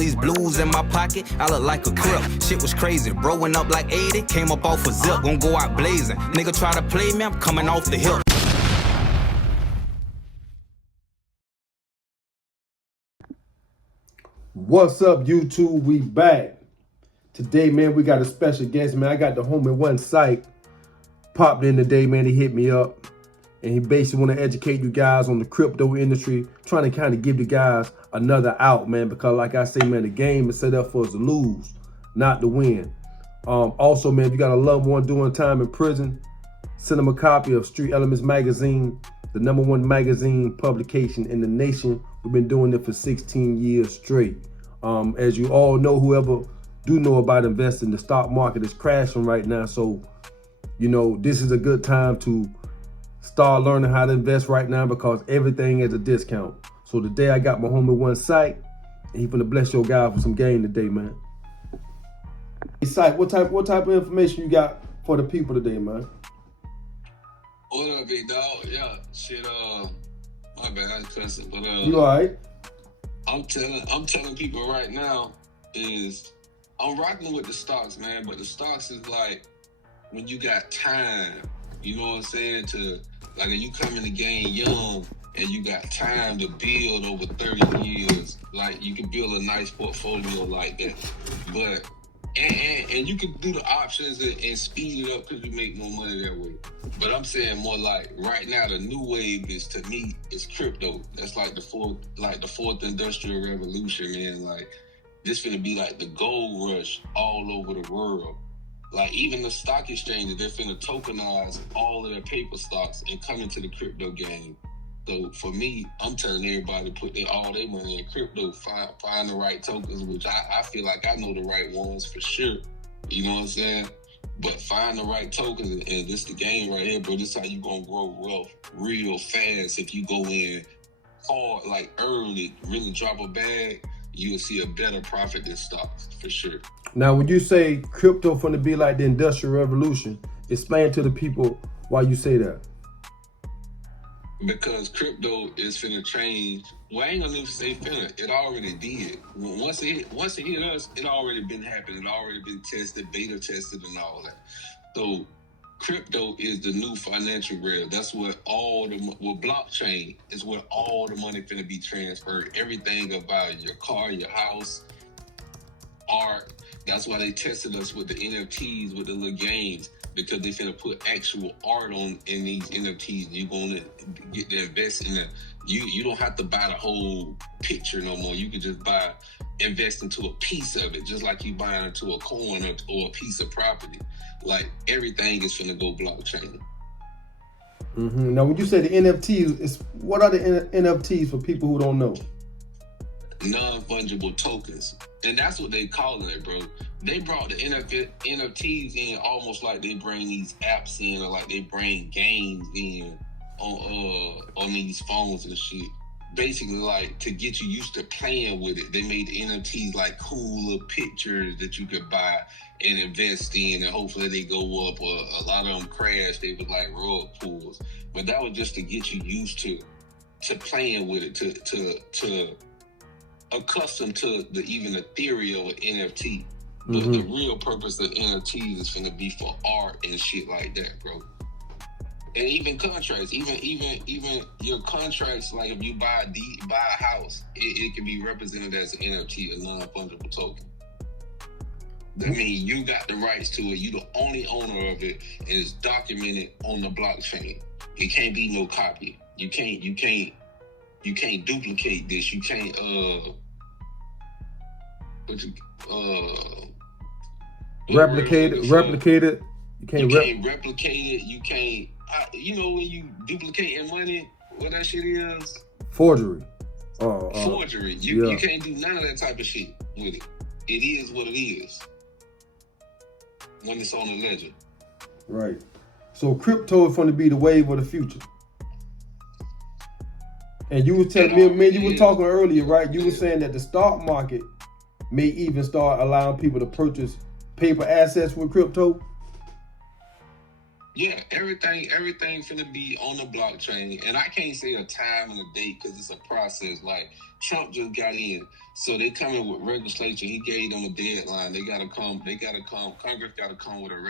These blues in my pocket, I look like a crip. Shit was crazy, bro went up like 80, came up off a zip, gon' go out blazing. Nigga try to play me, I'm coming off the hip. What's up, YouTube? We back. Today, man, we got a special guest, man. I got the homie Syke popped in today, man. He hit me up, and he basically want to educate you guys on the crypto industry, trying to kind of give you guys another out, man, because like I say, man, the game is set up for us to lose, not to win. Also, man, if you got a loved one doing time in prison, send them a copy of Street Elements Magazine, the #1 magazine publication in the nation. We've been doing it for 16 years straight. As you all know, whoever do know about investing, the stock market is crashing right now. So, you know, this is a good time to start learning how to invest right now because everything is a discount. So today I got my homie Syke, and he finna bless your guy for some game today, man. Hey, Syke, what type of information you got for the people today, man? What up, big dog? Yeah, shit. My bad, I cussing, but You all right? I'm telling people right now is I'm rocking with the stocks, man. But the stocks is like when you got time, you know what I'm saying? To like when you come in the game young and you got time to build over 30 years, like you can build a nice portfolio like that. But and you can do the options and speed it up because you make more money that way. But I'm saying more like right now the new wave is, to me, is crypto. That's like the fourth industrial revolution, man. Like this finna be like the gold rush all over the world. Like even the stock exchanges, they're finna tokenize all of their paper stocks and come into the crypto game. So for me, I'm telling everybody to put all their money in crypto, find the right tokens, which I feel like I know the right ones for sure. You know what I'm saying? But find the right tokens, and this the game right here, bro. This how you gonna grow wealth real fast. If you go in hard, like early, really drop a bag, you'll see a better profit than stocks for sure. Now, when you say crypto finna be like the industrial revolution, explain to the people why you say that. Because crypto is finna change. Well, I ain't gonna even say finna. It already did. Once it hit us, it already been happening. It already been tested, beta tested, and all that. So, crypto is the new financial realm. That's where blockchain is where all the money finna be transferred. Everything about your car, your house, art. That's why they tested us with the NFTs, with the little games. Because they finna put actual art in these NFTs. You're gonna get to invest in it. You don't have to buy the whole picture no more. You can just invest into a piece of it, just like you buying into a coin or a piece of property. Like everything is finna go blockchain. Mm-hmm. Now, when you say the NFTs, what are the NFTs for people who don't know? Non-fungible tokens. And that's what they calling it, bro. They brought the NFTs in almost like they bring these apps in, or like they bring games in on these phones and shit. Basically, like to get you used to playing with it. They made the NFTs like cool little pictures that you could buy and invest in, and hopefully they go up. Or a lot of them crash. They was like rug pulls, but that was just to get you used to playing with it, to accustomed to even the theory of an NFT. Mm-hmm. The real purpose of NFTs is going to be for art and shit like that, bro. And even contracts, even your contracts, like if you buy a house, it can be represented as an NFT, a non-fungible token. That means you got the rights to it. You the only owner of it, and it's documented on the blockchain. It can't be no copy. You can't duplicate this. You can't replicate it. You can't replicate it. You can't. You know when you duplicating money, what that shit is? Forgery. Forgery. You can't do none of that type of shit with it. It is what it is when it's on the ledger. Right. So crypto is going to be the wave of the future. And you were telling me, man, you were talking earlier, right? You were saying that the stock market may even start allowing people to purchase paper assets with crypto. Yeah, everything finna be on the blockchain, and I can't say a time and a date because it's a process. Like Trump just got in, so they coming with legislation. He gave them a deadline. They gotta come. They gotta come. Congress gotta come with a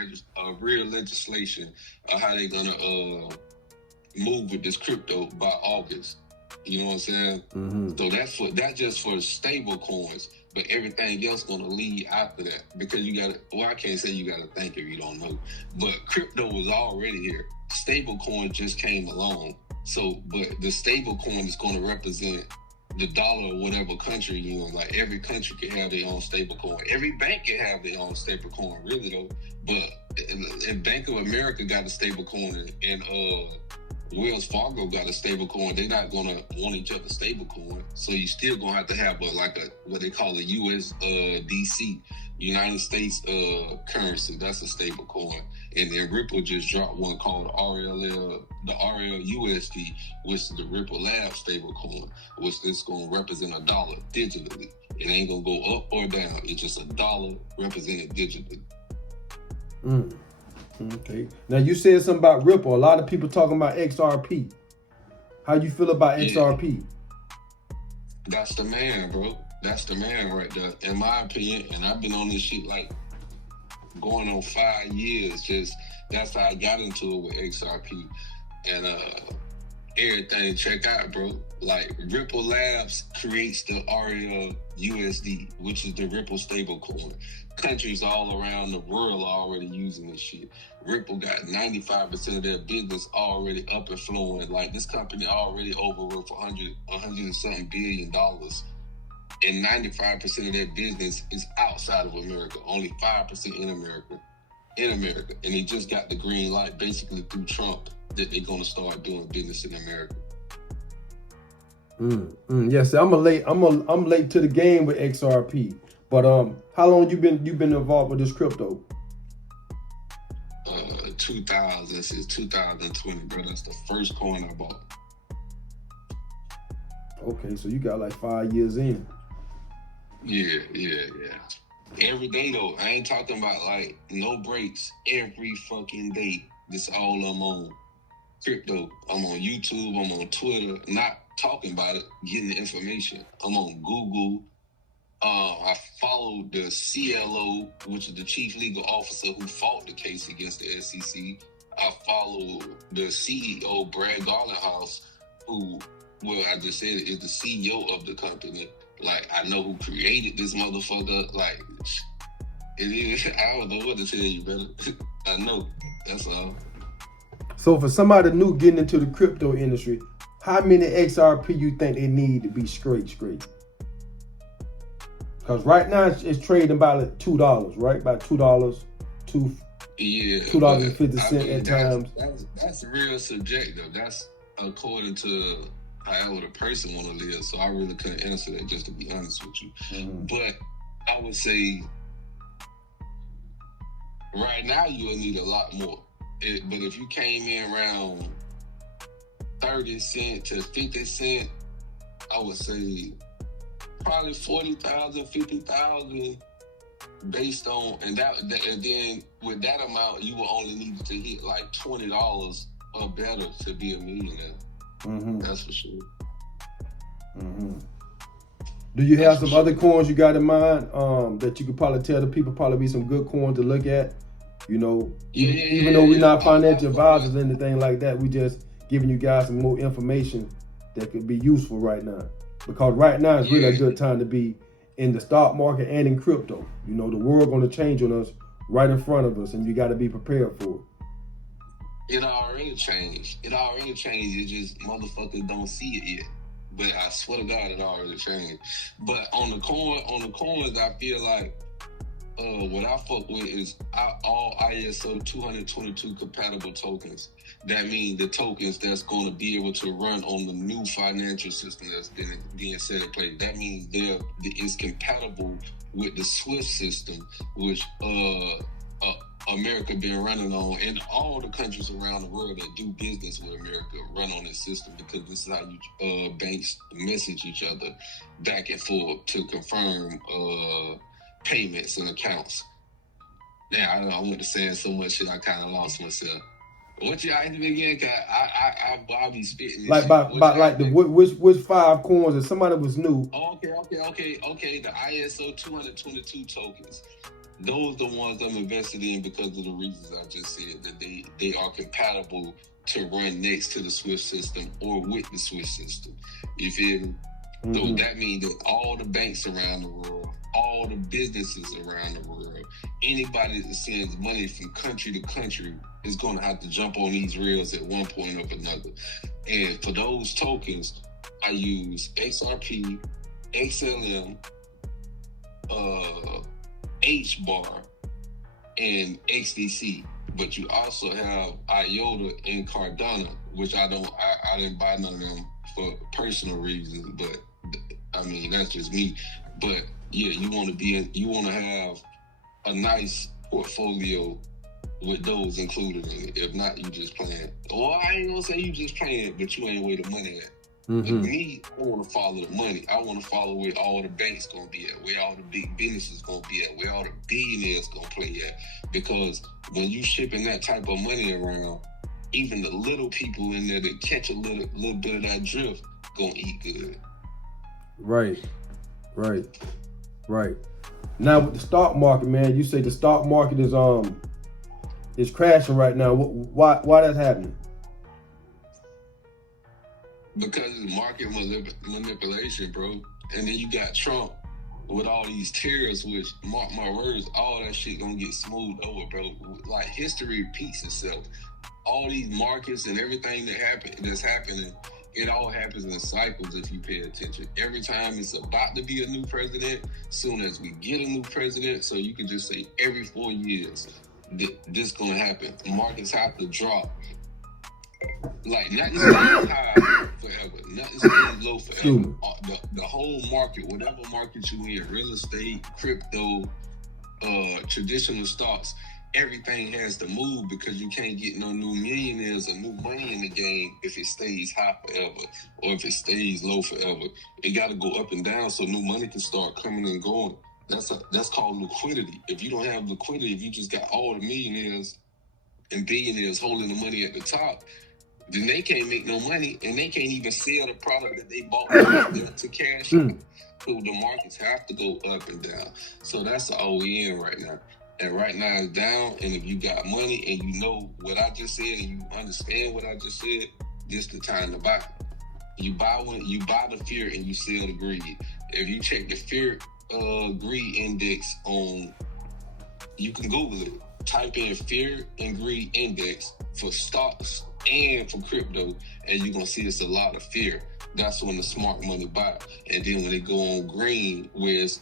real legislation of how they gonna move with this crypto by August. You know what I'm saying? So that's just for stable coins, but everything else gonna lead after that because you gotta. Well, I can't say you gotta think if you don't know, but crypto was already here. Stable coins just came along. So, but the stable coin is gonna represent the dollar or whatever country you in. Like every country can have their own stable coin. Every bank can have their own stable coin, really though. But and Bank of America got a stable coin, and Wells Fargo got a stable coin. They're not gonna want each other's stable coin, so you still gonna have to have what they call a USDC, United States currency. That's a stable coin. And then Ripple just dropped one called the RLUSD, which is the Ripple Lab stable coin, which is gonna represent a dollar digitally. It ain't gonna go up or down. It's just a dollar represented digitally. Okay. Now you said something about Ripple. A lot of people talking about XRP. How you feel about XRP? That's the man, bro. That's the man right there, in my opinion. And I've been on this shit like going on 5 years. Just that's how I got into it with XRP. And everything check out, bro. Like Ripple Labs creates the RLUSD, which is the Ripple stablecoin. Countries all around the world are already using this shit. Ripple got 95% of their business already up and flowing. Like this company already over worth 100 and something $billion. And 95% of their business is outside of America. Only 5% in America. And they just got the green light basically through Trump that they're gonna start doing business in America. Yes, I'm late to the game with XRP. But how long you been involved with this crypto? 2000 since 2020, bro. That's the first coin I bought. Okay, so you got like 5 years in. Yeah. Every day though, I ain't talking about like no breaks. Every fucking day. This all I'm on crypto. I'm on YouTube. I'm on Twitter. Not talking about it, getting the information. I'm on Google. I followed the CLO, which is the chief legal officer who fought the case against the SEC. I followed the CEO, Brad Garlinghouse, who, well, I just said it, is the CEO of the company. Like, I know who created this motherfucker. Like, it is, I don't know what to tell you, brother. I know, that's all. So for somebody new getting into the crypto industry, how many XRP you think they need to be straight? Because right now it's trading about like $2, right? About $2, $2.50 at times. That's real subjective. That's according to however the person want to live. So I really couldn't answer that, just to be honest with you. But I would say right now you'll need a lot more. But if you came in around 30 cents to 50 cents, I would say probably 40,000, 50,000 based on, and then with that amount, you will only need to hit like $20 or better to be a millionaire. That's for sure. Do you have some other coins you got in mind that you could probably tell the people probably be some good coins to look at? You know, even though we're not financial advisors or anything like that, we just giving you guys some more information that could be useful right now. Because right now is really a good time to be in the stock market and in crypto. You know, the world going to change on us right in front of us, and you got to be prepared for it. It already changed. It's just motherfuckers don't see it yet. But I swear to God, it already changed. But on the coins, I feel like what I fuck with is all ISO 222 compatible tokens. That means the tokens that's going to be able to run on the new financial system that's being set in place. That means it's compatible with the Swift system, which America been running on, and all the countries around the world that do business with America run on this system, because this is how you banks message each other back and forth to confirm payments and accounts. Now, I went to saying so much shit, I kind of lost myself. What you asking me again? Cause I'll be spitting this Like shit. by like the which 5 coins, if somebody was new. Okay. The ISO 222 tokens. Those the ones I'm invested in because of the reasons I just said, that they are compatible to run next to the Swift system or with the Swift system. You feel me? So that means that all the banks around the world, all the businesses around the world, anybody that sends money from country to country is going to have to jump on these rails at one point or another. And for those tokens, I use XRP, XLM, HBAR, and XDC. But you also have IOTA and Cardano, which I didn't buy none of them for personal reasons, but I mean that's just me. But yeah, you want to have a nice portfolio with those included in it. If not, you just playing. Well, I ain't gonna say you just playing, but you ain't where the money at. But me, I want to follow the money. I want to follow where all the banks gonna be at, where all the big businesses gonna be at, where all the billionaires gonna play at. Because when you shipping that type of money around, even the little people in there that catch a little bit of that drift gonna eat good. Right. Now with the stock market, man, you say the stock market is crashing right now. Why that's happening? Because it's market manipulation, bro. And then you got Trump with all these tariffs, which, mark my words, all that shit gonna get smoothed over, bro. Like, history repeats itself. All these markets and everything that's happening, it all happens in cycles if you pay attention. Every time it's about to be a new president, soon as we get a new president, so you can just say every 4 years, this gonna happen. Markets have to drop. Like, nothing's stays high forever. Nothing stays low forever. The whole market, whatever market you in, real estate, crypto, traditional stocks, everything has to move because you can't get no new millionaires or new money in the game if it stays high forever or if it stays low forever. It got to go up and down so new money can start coming and going. That's called liquidity. If you don't have liquidity, if you just got all the millionaires and billionaires holding the money at the top, then they can't make no money and they can't even sell the product that they bought to cash out. So the markets have to go up and down. So that's all we in right now. And right now it's down, and if you got money and you know what I just said and you understand what I just said, this the time to buy. You buy the fear and you sell the greed. If you check the fear greed index on, you can Google it. Type in fear and greed index for stocks and for crypto, and you're gonna see it's a lot of fear. That's when the smart money buy. And then when they go on green, where it's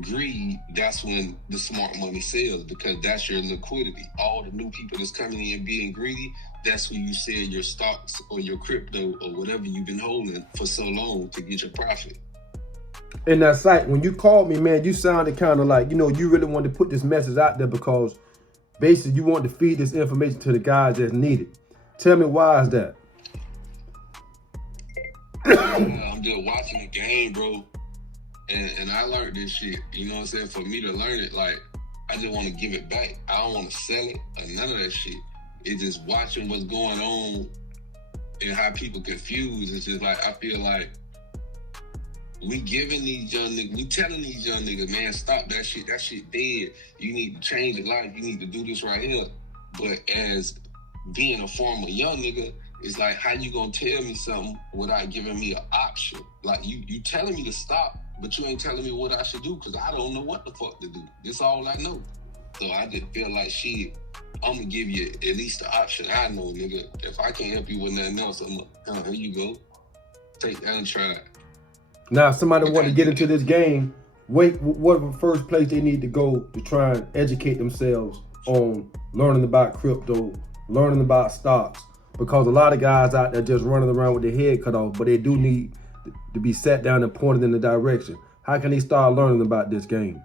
greed, that's when the smart money sells, because that's your liquidity. All the new people that's coming in being greedy, that's when you sell your stocks or your crypto or whatever you've been holding for so long to get your profit. And that Syke, when you called me, man, you sounded kind of like, you really wanted to put this message out there because basically you want to feed this information to the guys that's needed. Tell me, why is that? I'm just watching the game, bro. And I learned this shit. You know what I'm saying? For me to learn it, like, I just want to give it back. I don't want to sell it or none of that shit. It's just watching what's going on and how people confuse. It's just like, I feel like we giving these young niggas, we telling these young niggas, man, stop that shit. That shit dead. You need to change your life. You need to do this right here. But as being a former young nigga, it's like, how you gonna tell me something without giving me an option? Like, you telling me to stop, but you ain't telling me what I should do, because I don't know what the fuck to do. This all I know. So I just feel like, shit, I'm gonna give you at least the option I know, nigga. If I can't help you with nothing else, I'm like, here you go. Take that and try it. Now, if somebody want to get into this game, what the first place they need to go to try and educate themselves on learning about crypto, learning about stocks? Because a lot of guys out there just running around with their head cut off, but they do need to be sat down and pointed in the direction. How can they start learning about this game?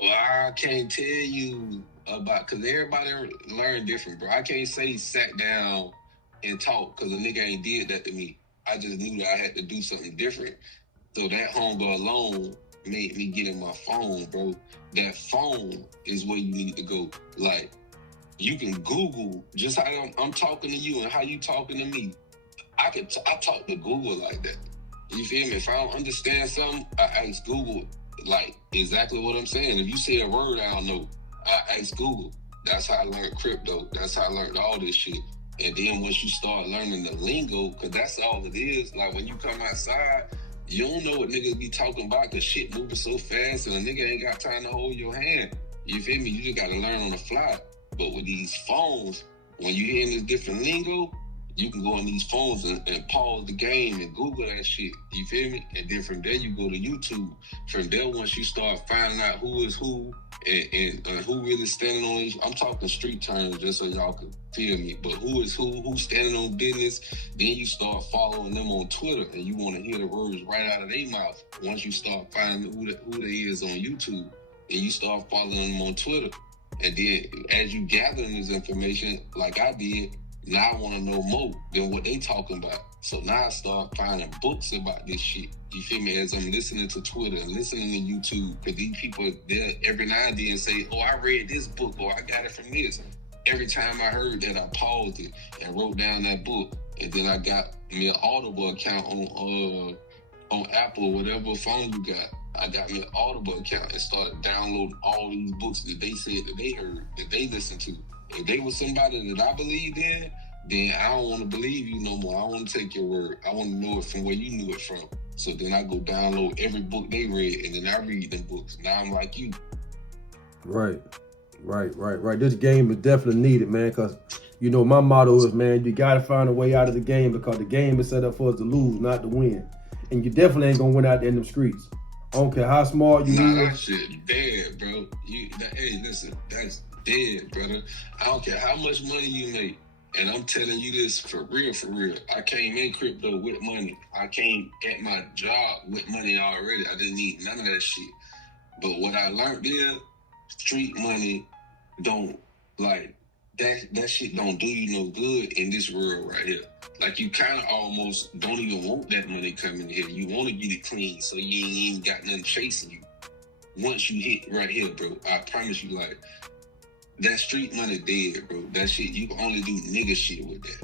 Well, I can't tell you about, because everybody learn different, bro. I can't say sat down and talk, because a nigga ain't did that to me. I just knew that I had to do something different. So that hunger alone made me get in my phone, bro. That phone is where you need to go. Like, you can Google just how I'm talking to you and how you talking to me. I talk to Google like that. You feel me? If I don't understand something, I ask Google like exactly what I'm saying. If you say a word I don't know, I ask Google. That's how I learned crypto. That's how I learned all this shit. And then once you start learning the lingo, because that's all it is. Like when you come outside, you don't know what niggas be talking about because shit moving so fast and a nigga ain't got time to hold your hand. You feel me? You just got to learn on the fly. But with these phones, when you hearing this different lingo, you can go on these phones and pause the game and Google that shit. You feel me? And then from there, you go to YouTube. From there, once you start finding out who is who and who really standing on these, I'm talking street terms just so y'all can feel me. But who is who's standing on business, then you start following them on Twitter and you want to hear the words right out of their mouth. Once you start finding who they is on YouTube and you start following them on Twitter. And then as you gathering this information, like I did, now I want to know more than what they talking about. So now I start finding books about this shit. You feel me? As I'm listening to Twitter and listening to YouTube, because these people, they'll every now and then say, oh, I read this book or I got it from this. Every time I heard that, I paused it and wrote down that book. And then I got me an Audible account on Apple or whatever phone you got. I got me an Audible account and started downloading all these books that they said that they heard, that they listened to. If they was somebody that I believed in, then I don't want to believe you no more. I want to take your word. I want to know it from where you knew it from. So then I go download every book they read, and then I read them books. Now I'm like you. Right. This game is definitely needed, man, because, you know, my motto is, man, you got to find a way out of the game because the game is set up for us to lose, not to win. And you definitely ain't going to win out there in them streets. I don't care how smart you are. That shit dead, bro. Hey, listen, that's dead, brother. I don't care how much money you make. And I'm telling you this for real, for real. I came in crypto with money. I came at my job with money already. I didn't need none of that shit. But what I learned there, street money don't, like, that shit don't do you no good in this world right here. Like, you kind of almost don't even want that money coming here. You want to get it clean so you ain't even got nothing chasing you. Once you hit right here, bro, I promise you, like, that street money dead, bro. That shit, you can only do nigga shit with that.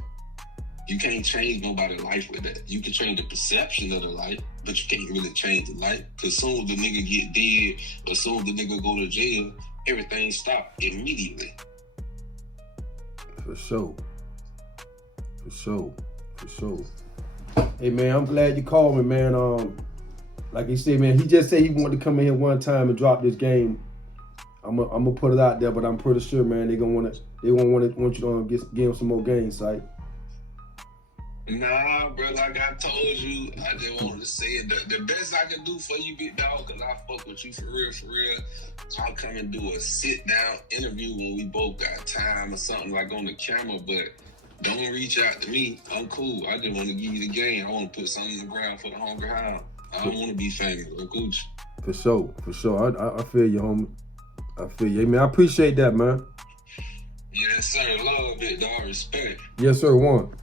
You can't change nobody's life with that. You can change the perception of the life, but you can't really change the life. Because soon as the nigga get dead, or soon as the nigga go to jail, everything stop immediately. For sure. Hey, man, I'm glad you called me, man. Like he said, man, he just said he wanted to come in here one time and drop this game. I'm gonna put it out there, but I'm pretty sure, man, want you to give him some more games, Syke. Nah, bro, like I told you, I just wanted to say it. The best I can do for you, big dog, because I fuck with you for real. I'll come and do a sit-down interview when we both got time or something, like on the camera, but don't reach out to me. I'm cool. I just want to give you the game. I want to put something in the ground for the hungry hound. I don't want to be famous. I'm cool. For sure. I feel you, homie. I feel you. Hey, man, I appreciate that, man. Yes, sir. Love it, dog. Respect. Yes, sir. One.